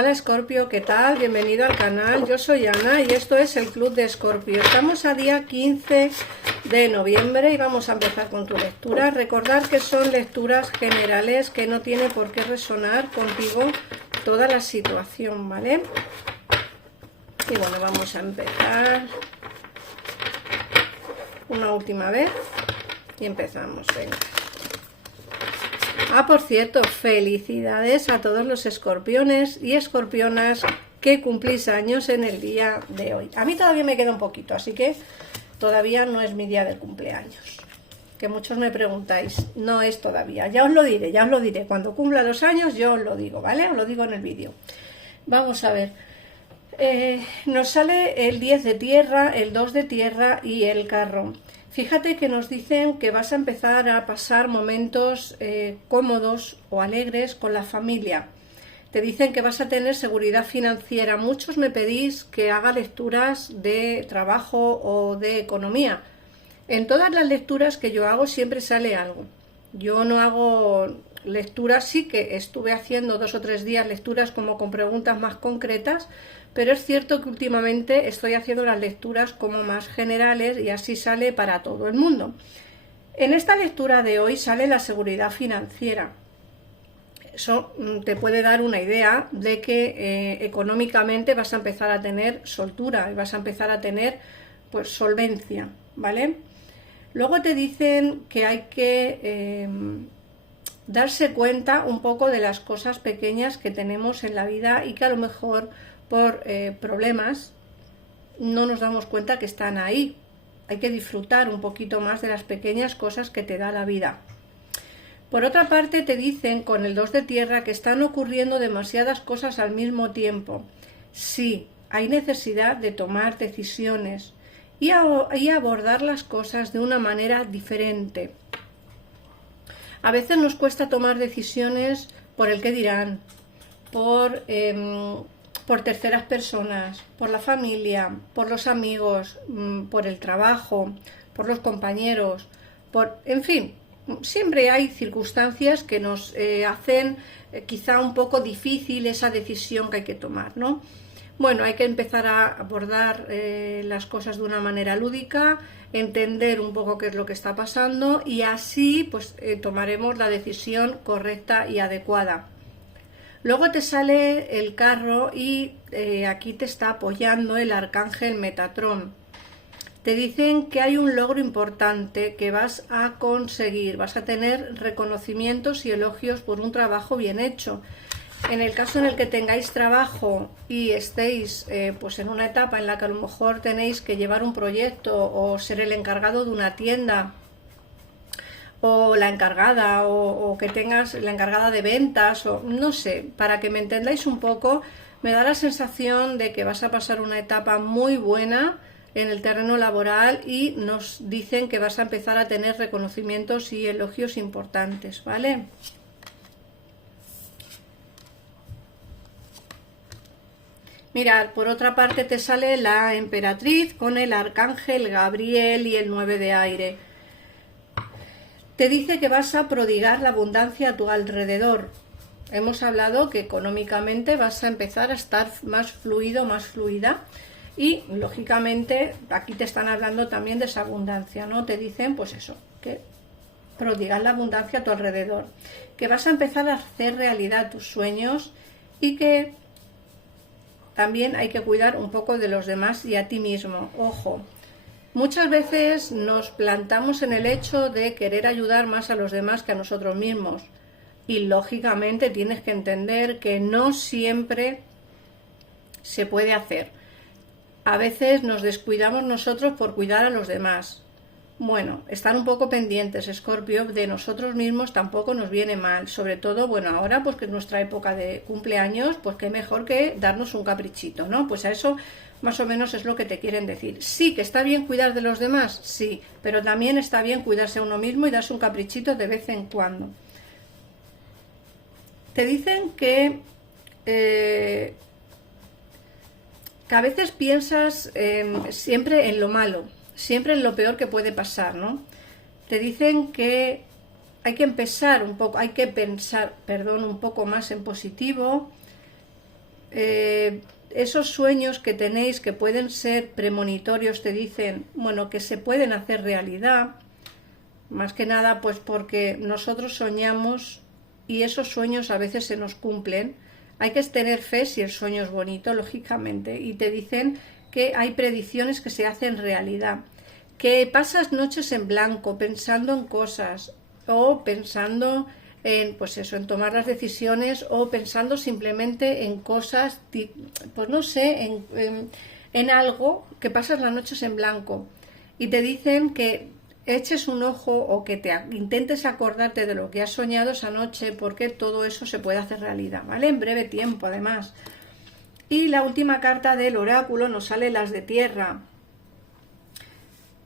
Hola Escorpio, ¿qué tal? Bienvenido al canal, yo soy Ana y esto es el Club de Escorpio. Estamos a día 15 de noviembre y vamos a empezar con tu lectura. Recordar que son lecturas generales, que no tiene por qué resonar contigo toda la situación, ¿vale? Y bueno, vamos a empezar una última vez y empezamos, venga. Ah, por cierto, felicidades a todos los escorpiones y escorpionas que cumplís años en el día de hoy. A mí todavía me queda un poquito, así que todavía no es mi día de cumpleaños. Que muchos me preguntáis, no es todavía. Ya os lo diré. Cuando cumpla los años yo os lo digo, ¿vale? Os lo digo en el vídeo. Vamos a ver. Nos sale el 10 de tierra, el 2 de tierra y el carro. Fíjate que nos dicen que vas a empezar a pasar momentos cómodos o alegres con la familia. Te dicen que vas a tener seguridad financiera. Muchos me pedís que haga lecturas de trabajo o de economía. En todas las lecturas que yo hago siempre sale algo. Yo no hago lecturas, sí que estuve haciendo 2 o 3 días lecturas como con preguntas más concretas, pero es cierto que últimamente estoy haciendo las lecturas como más generales y así sale para todo el mundo. En esta lectura de hoy sale la seguridad financiera. Eso te puede dar una idea de que económicamente vas a empezar a tener soltura y vas a empezar a tener pues solvencia, ¿vale? Luego te dicen que hay que darse cuenta un poco de las cosas pequeñas que tenemos en la vida y que a lo mejor por problemas no nos damos cuenta que están ahí. Hay que disfrutar un poquito más de las pequeñas cosas que te da la vida. Por otra parte te dicen con el 2 de tierra que están ocurriendo demasiadas cosas al mismo tiempo. Sí, hay necesidad de tomar decisiones y abordar las cosas de una manera diferente. A veces nos cuesta tomar decisiones por el que dirán, por terceras personas, por la familia, por los amigos, por el trabajo, por los compañeros, en fin, siempre hay circunstancias que nos hacen quizá un poco difícil esa decisión que hay que tomar, ¿no? Bueno, hay que empezar a abordar las cosas de una manera lúdica, entender un poco qué es lo que está pasando y así pues tomaremos la decisión correcta y adecuada. Luego te sale el carro y aquí te está apoyando el arcángel Metatrón. Te dicen que hay un logro importante que vas a conseguir, vas a tener reconocimientos y elogios por un trabajo bien hecho. En el caso en el que tengáis trabajo y estéis pues en una etapa en la que a lo mejor tenéis que llevar un proyecto o ser el encargado de una tienda o la encargada o que tengas la encargada de ventas o no sé, para que me entendáis un poco, me da la sensación de que vas a pasar una etapa muy buena en el terreno laboral y nos dicen que vas a empezar a tener reconocimientos y elogios importantes, ¿vale? Mirad, por otra parte te sale la emperatriz con el arcángel Gabriel y el 9 de aire. Te dice que vas a prodigar la abundancia a tu alrededor. Hemos hablado que económicamente vas a empezar a estar más fluido, más fluida y lógicamente aquí te están hablando también de esa abundancia, ¿no? Te dicen pues eso, que prodigar la abundancia a tu alrededor, que vas a empezar a hacer realidad tus sueños y que también hay que cuidar un poco de los demás y a ti mismo. Ojo, muchas veces nos plantamos en el hecho de querer ayudar más a los demás que a nosotros mismos. Y lógicamente tienes que entender que no siempre se puede hacer. A veces nos descuidamos nosotros por cuidar a los demás. Bueno, estar un poco pendientes, Escorpio, de nosotros mismos tampoco nos viene mal. Sobre todo, bueno, ahora pues que es nuestra época de cumpleaños, pues qué mejor que darnos un caprichito, ¿no? Pues a eso más o menos es lo que te quieren decir. Sí, que está bien cuidar de los demás, sí, pero también está bien cuidarse a uno mismo y darse un caprichito de vez en cuando. Te dicen que a veces piensas siempre en lo malo, siempre en lo peor que puede pasar, ¿no? Te dicen que hay que pensar un poco más en positivo, esos sueños que tenéis que pueden ser premonitorios, te dicen, bueno, que se pueden hacer realidad, más que nada pues porque nosotros soñamos y esos sueños a veces se nos cumplen. Hay que tener fe si el sueño es bonito, lógicamente, y te dicen que hay predicciones que se hacen realidad, que pasas noches en blanco pensando en cosas o pensando en, pues eso, en tomar las decisiones o pensando simplemente en cosas, pues no sé, en algo, que pasas las noches en blanco y te dicen que eches un ojo o que te intentes acordarte de lo que has soñado esa noche, porque todo eso se puede hacer realidad, ¿vale? En breve tiempo, además. Y la última carta del oráculo nos sale las de tierra.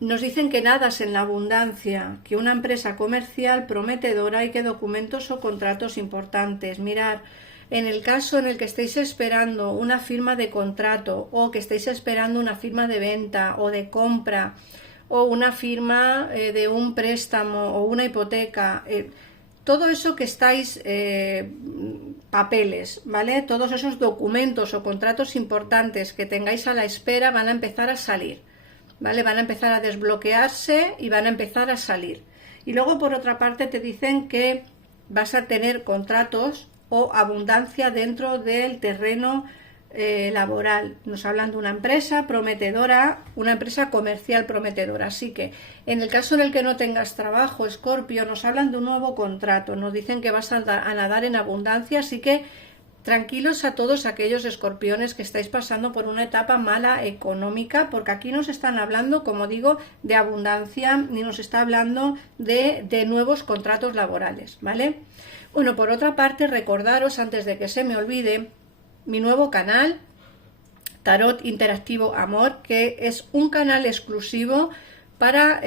Nos dicen que nadas en la abundancia, que una empresa comercial prometedora y que documentos o contratos importantes. Mirad, en el caso en el que estéis esperando una firma de contrato o que estéis esperando una firma de venta o de compra o una firma de un préstamo o una hipoteca, todo eso que estáis, papeles, ¿vale? Todos esos documentos o contratos importantes que tengáis a la espera van a empezar a salir, ¿vale? Van a empezar a desbloquearse y van a empezar a salir. Y luego, por otra parte, te dicen que vas a tener contratos o abundancia dentro del terreno laboral. Nos hablan de una empresa prometedora, una empresa comercial prometedora. Así que en el caso en el que no tengas trabajo, Escorpio, nos hablan de un nuevo contrato, nos dicen que vas a nadar en abundancia, así que tranquilos a todos aquellos escorpiones que estáis pasando por una etapa mala económica, porque aquí nos están hablando, como digo, de abundancia, ni nos está hablando de nuevos contratos laborales, ¿vale? Bueno, por otra parte, recordaros, antes de que se me olvide, mi nuevo canal, Tarot Interactivo Amor, que es un canal exclusivo para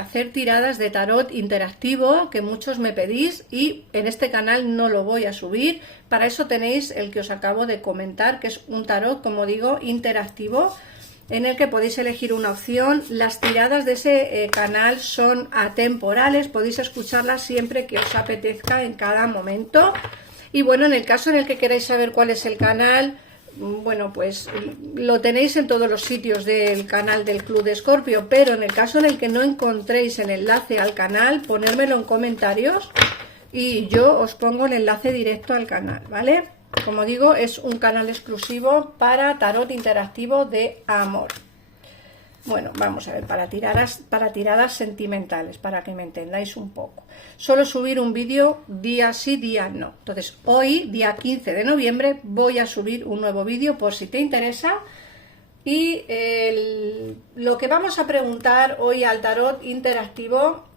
hacer tiradas de tarot interactivo, que muchos me pedís, y en este canal no lo voy a subir. Para eso tenéis el que os acabo de comentar, que es un tarot, como digo, interactivo, en el que podéis elegir una opción. Las tiradas de ese canal son atemporales, podéis escucharlas siempre que os apetezca en cada momento. Y bueno, en el caso en el que queráis saber cuál es el canal, bueno, pues lo tenéis en todos los sitios del canal del Club de Escorpio, pero en el caso en el que no encontréis el enlace al canal, ponérmelo en comentarios y yo os pongo el enlace directo al canal, ¿vale? Como digo, es un canal exclusivo para tarot interactivo de amor. Bueno, vamos a ver, para tiradas sentimentales, para que me entendáis un poco. Suelo subir un vídeo día sí, día no. Entonces, hoy, día 15 de noviembre, voy a subir un nuevo vídeo por si te interesa. Y lo que vamos a preguntar hoy al tarot interactivo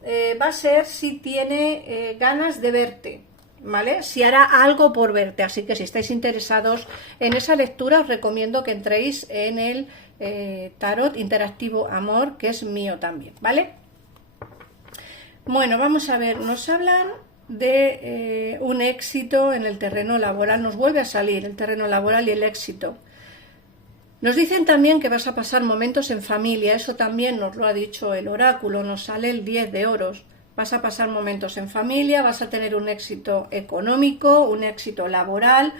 va a ser si tiene ganas de verte, ¿vale? Si hará algo por verte. Así que si estáis interesados en esa lectura, os recomiendo que entréis en el Tarot Interactivo Amor, que es mío también, ¿vale? Bueno, vamos a ver, nos hablan de un éxito en el terreno laboral, nos vuelve a salir el terreno laboral y el éxito. Nos dicen también que vas a pasar momentos en familia, eso también nos lo ha dicho el oráculo, nos sale el 10 de oros. Vas a pasar momentos en familia, vas a tener un éxito económico, un éxito laboral.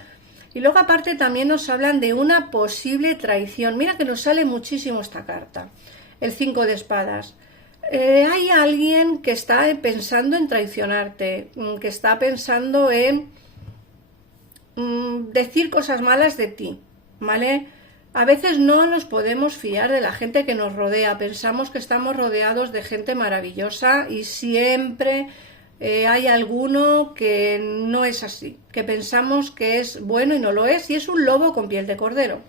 Y luego aparte también nos hablan de una posible traición. Mira que nos sale muchísimo esta carta, el 5 de espadas. Hay alguien que está pensando en traicionarte, que está pensando en decir cosas malas de ti, ¿vale? A veces no nos podemos fiar de la gente que nos rodea, pensamos que estamos rodeados de gente maravillosa y siempre hay alguno que no es así, que pensamos que es bueno y no lo es, y es un lobo con piel de cordero.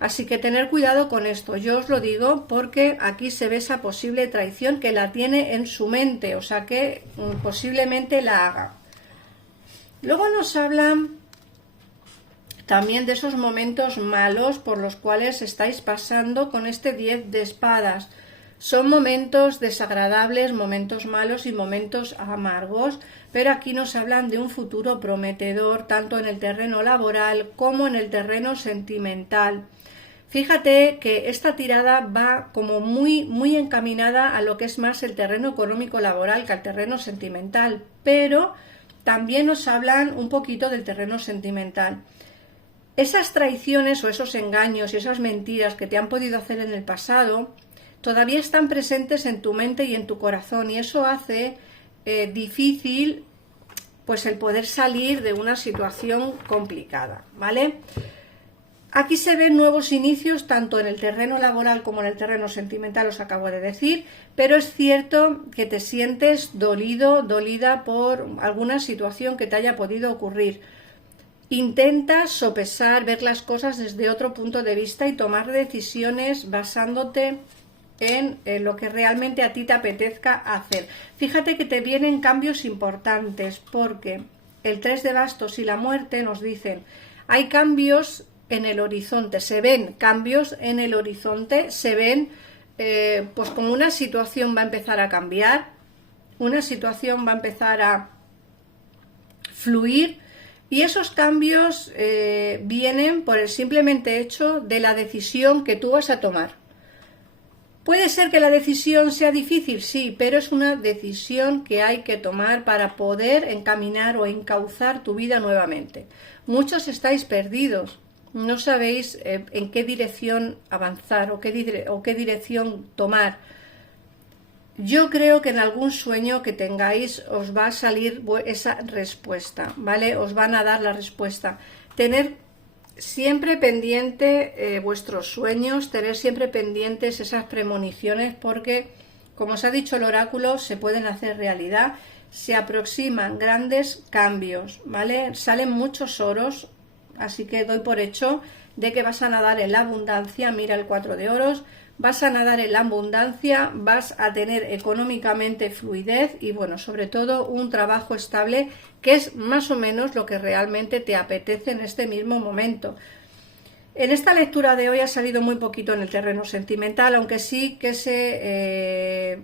Así que tener cuidado con esto, yo os lo digo porque aquí se ve esa posible traición que la tiene en su mente, o sea que posiblemente la haga. Luego nos hablan también de esos momentos malos por los cuales estáis pasando con este 10 de espadas. Son momentos desagradables, momentos malos y momentos amargos, pero aquí nos hablan de un futuro prometedor, tanto en el terreno laboral como en el terreno sentimental. Fíjate que esta tirada va como muy encaminada a lo que es más el terreno económico laboral que al terreno sentimental, pero también nos hablan un poquito del terreno sentimental. esas traiciones o esos engaños y esas mentiras que te han podido hacer en el pasado todavía están presentes en tu mente y en tu corazón, y eso hace difícil pues el poder salir de una situación complicada, ¿vale? Aquí se ven nuevos inicios tanto en el terreno laboral como en el terreno sentimental, os acabo de decir, pero es cierto que te sientes dolido, dolida por alguna situación que te haya podido ocurrir. Intenta sopesar, ver las cosas desde otro punto de vista y tomar decisiones basándote en lo que realmente a ti te apetezca hacer. Fíjate que te vienen cambios importantes, porque el 3 de bastos y la muerte nos dicen, hay cambios en el horizonte, se ven cambios en el horizonte, se ven pues como una situación va a empezar a cambiar, una situación va a empezar a fluir, y esos cambios vienen por el simplemente hecho de la decisión que tú vas a tomar. Puede ser que la decisión sea difícil, sí, pero es una decisión que hay que tomar para poder encaminar o encauzar tu vida nuevamente. Muchos estáis perdidos, no sabéis en qué dirección avanzar o qué dirección tomar. Yo creo que en algún sueño que tengáis os va a salir esa respuesta, ¿vale? Os van a dar la respuesta. Tener siempre pendiente vuestros sueños, tener siempre pendientes esas premoniciones, porque, como os ha dicho el oráculo, se pueden hacer realidad, se aproximan grandes cambios, ¿vale? Salen muchos oros, así que doy por hecho de que vas a nadar en la abundancia. Mira el 4 de oros, vas a nadar en la abundancia, vas a tener económicamente fluidez y, bueno, sobre todo un trabajo estable, que es más o menos lo que realmente te apetece en este mismo momento. En esta lectura de hoy ha salido muy poquito en el terreno sentimental, aunque sí que se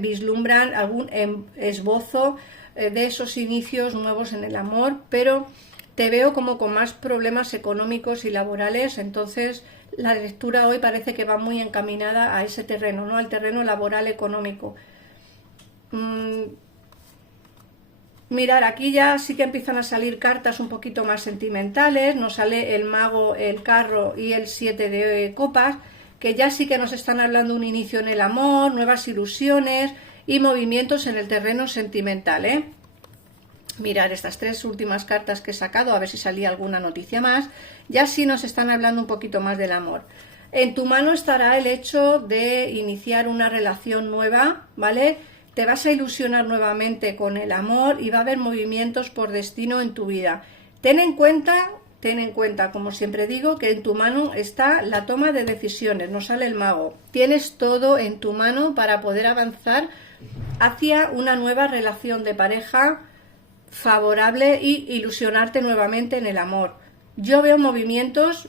vislumbran algún esbozo de esos inicios nuevos en el amor, pero te veo como con más problemas económicos y laborales. Entonces la lectura hoy parece que va muy encaminada a ese terreno, ¿no? Al terreno laboral económico. Mirar, aquí ya sí que empiezan a salir cartas un poquito más sentimentales. Nos sale el mago, el carro y el 7 de copas, que ya sí que nos están hablando un inicio en el amor, nuevas ilusiones y movimientos en el terreno sentimental, ¿eh? Mirar estas tres últimas cartas que he sacado, a ver si salía alguna noticia más. Ya sí nos están hablando un poquito más del amor. En tu mano estará el hecho de iniciar una relación nueva, ¿vale? Te vas a ilusionar nuevamente con el amor y va a haber movimientos por destino en tu vida. Ten en cuenta, como siempre digo, que en tu mano está la toma de decisiones, no sale el mago. Tienes todo en tu mano para poder avanzar hacia una nueva relación de pareja favorable y ilusionarte nuevamente en el amor. Yo veo movimientos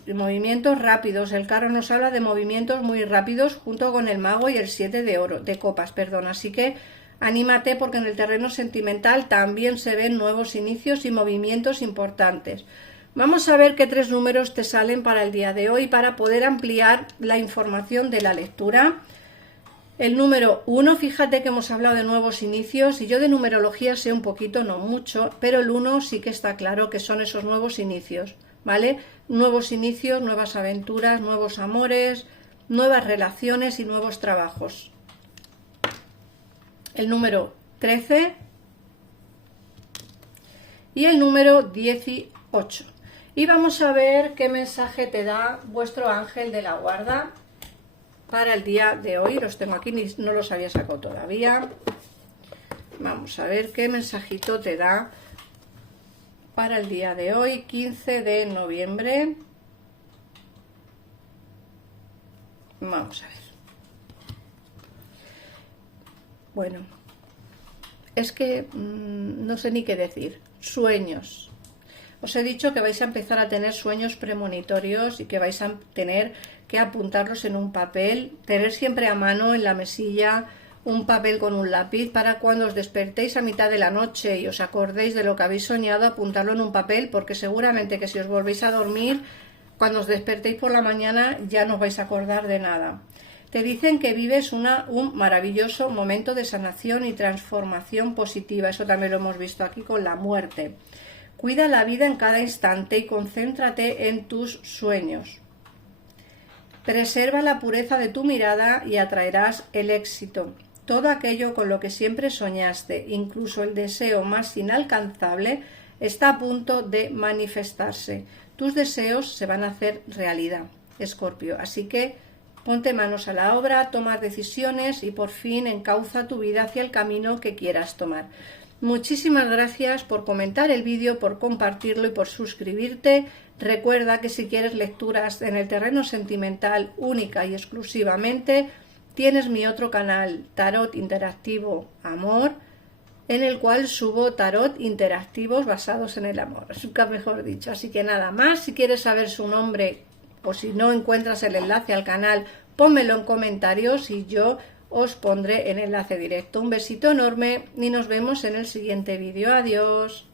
rápidos. El carro nos habla de movimientos muy rápidos junto con el mago y el 7 de copas, perdón. Así que anímate, porque en el terreno sentimental también se ven nuevos inicios y movimientos importantes. Vamos a ver qué tres números te salen para el día de hoy para poder ampliar la información de la lectura. El número 1, fíjate que hemos hablado de nuevos inicios, y yo de numerología sé un poquito, no mucho, pero el 1 sí que está claro que son esos nuevos inicios, ¿vale? Nuevos inicios, nuevas aventuras, nuevos amores, nuevas relaciones y nuevos trabajos. El número 13 y el número 18. Y vamos a ver qué mensaje te da vuestro ángel de la guarda para el día de hoy. Los tengo aquí, no los había sacado todavía. Vamos a ver qué mensajito te da para el día de hoy, 15 de noviembre. Vamos a ver. Bueno, es que no sé ni qué decir. Sueños. Os he dicho que vais a empezar a tener sueños premonitorios y que vais a tener que apuntarlos en un papel, tener siempre a mano en la mesilla un papel con un lápiz para cuando os despertéis a mitad de la noche y os acordéis de lo que habéis soñado, apuntarlo en un papel, porque seguramente que si os volvéis a dormir, cuando os despertéis por la mañana ya no os vais a acordar de nada. Te dicen que vives un maravilloso momento de sanación y transformación positiva. Eso también lo hemos visto aquí con la muerte. Cuida la vida en cada instante y concéntrate en tus sueños. Preserva la pureza de tu mirada y atraerás el éxito. Todo aquello con lo que siempre soñaste, incluso el deseo más inalcanzable, está a punto de manifestarse. Tus deseos se van a hacer realidad, Escorpio. Así que ponte manos a la obra, toma decisiones y por fin encauza tu vida hacia el camino que quieras tomar. Muchísimas gracias por comentar el vídeo, por compartirlo y por suscribirte. Recuerda que si quieres lecturas en el terreno sentimental única y exclusivamente, tienes mi otro canal, Tarot Interactivo Amor, en el cual subo tarot interactivos basados en el amor, nunca mejor dicho. Así que nada más, si quieres saber su nombre o si no encuentras el enlace al canal, pónmelo en comentarios y yo os pondré el enlace directo. Un besito enorme y nos vemos en el siguiente vídeo. Adiós.